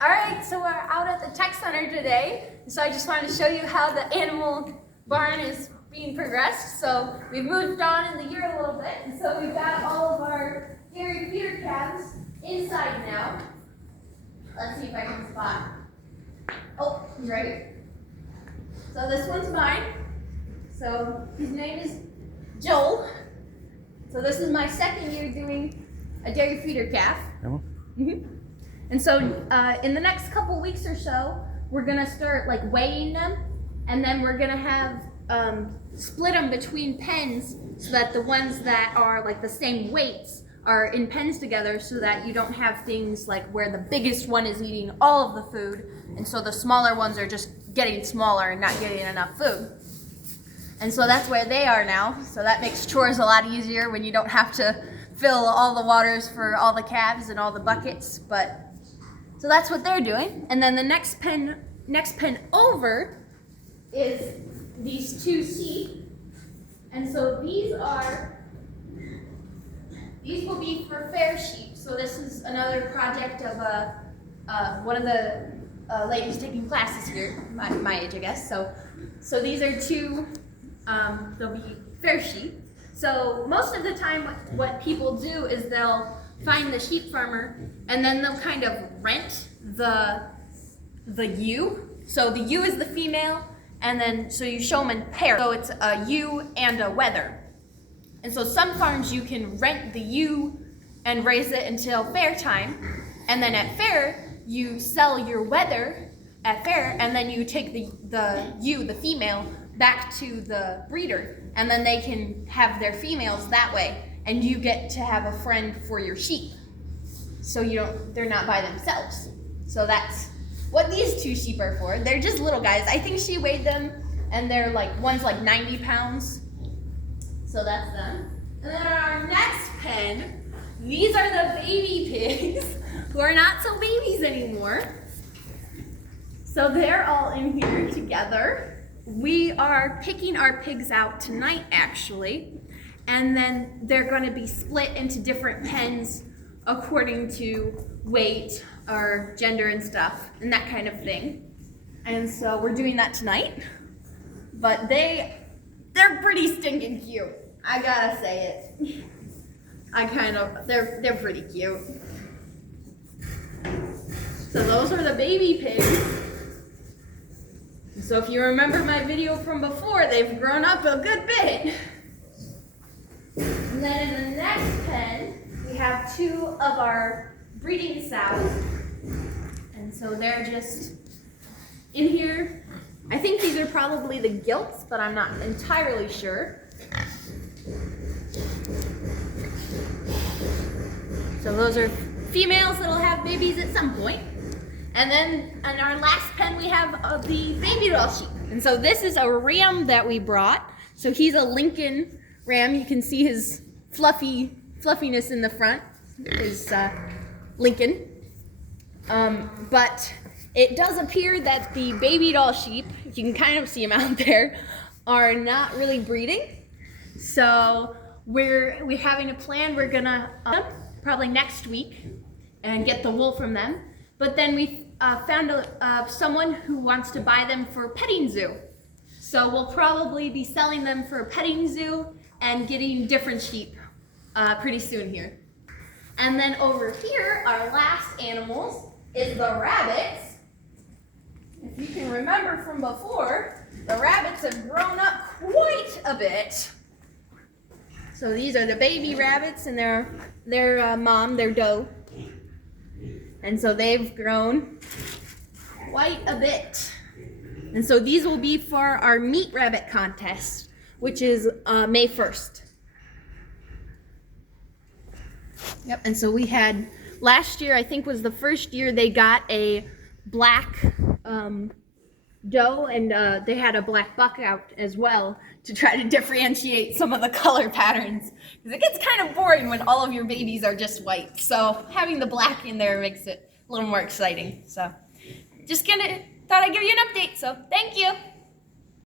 All right, so we're out at the tech center today. So I just wanted to show you how the animal barn is being progressed. So we've moved on in the year a little bit, and so we've got all of our dairy feeder calves inside now. Let's see if I can spot. Oh, he's right. So this one's mine. So his name is Joel. So this is my second year doing a dairy feeder calf. And so in the next couple weeks or so, we're gonna start like weighing them, and then we're gonna have split them between pens so that the ones that are like the same weights are in pens together, so that you don't have things like where the biggest one is eating all of the food, and so the smaller ones are just getting smaller and not getting enough food. And so that's where they are now. So that makes chores a lot easier when you don't have to fill all the waters for all the calves and all the buckets. But so that's what they're doing. And then the next pen over is these two sheep. And so these will be for fair sheep. So this is another project of one of the ladies taking classes here, my age, I guess. So these are two, they'll be fair sheep. So most of the time what people do is they'll find the sheep farmer, and then they'll kind of rent the ewe. So the ewe is the female, and then so you show them in pairs. So it's a ewe and a wether. And so some farms you can rent the ewe and raise it until fair time, and then at fair you sell your wether at fair, and then you take the ewe, the female, back to the breeder, and then they can have their females that way. And you get to have a friend for your sheep. So they're not by themselves. So that's what these two sheep are for. They're just little guys. I think she weighed them, and they're one's like 90 pounds. So that's them. And then our next pen, these are the baby pigs who are not so babies anymore. So they're all in here together. We are picking our pigs out tonight, actually. And then they're going to be split into different pens according to weight or gender and stuff and that kind of thing. And so we're doing that tonight. But they're pretty stinking cute. I gotta say it. They're pretty cute. So those are the baby pigs. So if you remember my video from before, they've grown up a good bit. And then in the next pen, we have two of our breeding sows. And so they're just in here. I think these are probably the gilts, but I'm not entirely sure. So those are females that'll have babies at some point. And then in our last pen, we have the baby doll sheep. And so this is a ram that we brought. So he's a Lincoln ram. You can see his fluffiness in the front is Lincoln. But it does appear that the baby doll sheep, you can kind of see them out there, are not really breeding. So we're having a plan. We're gonna probably next week and get the wool from them. But then we found someone who wants to buy them for a petting zoo. So we'll probably be selling them for a petting zoo and getting different sheep pretty soon here. And then over here, our last animals is the rabbits. If you can remember from before, the rabbits have grown up quite a bit. So these are the baby rabbits and their mom, their doe. And so they've grown quite a bit. And so these will be for our meat rabbit contest, which is May 1st. Yep, and so we had, last year I think was the first year they got a black doe, and they had a black buck out as well to try to differentiate some of the color patterns. Because it gets kind of boring when all of your babies are just white. So having the black in there makes it a little more exciting. So thought I'd give you an update, so thank you.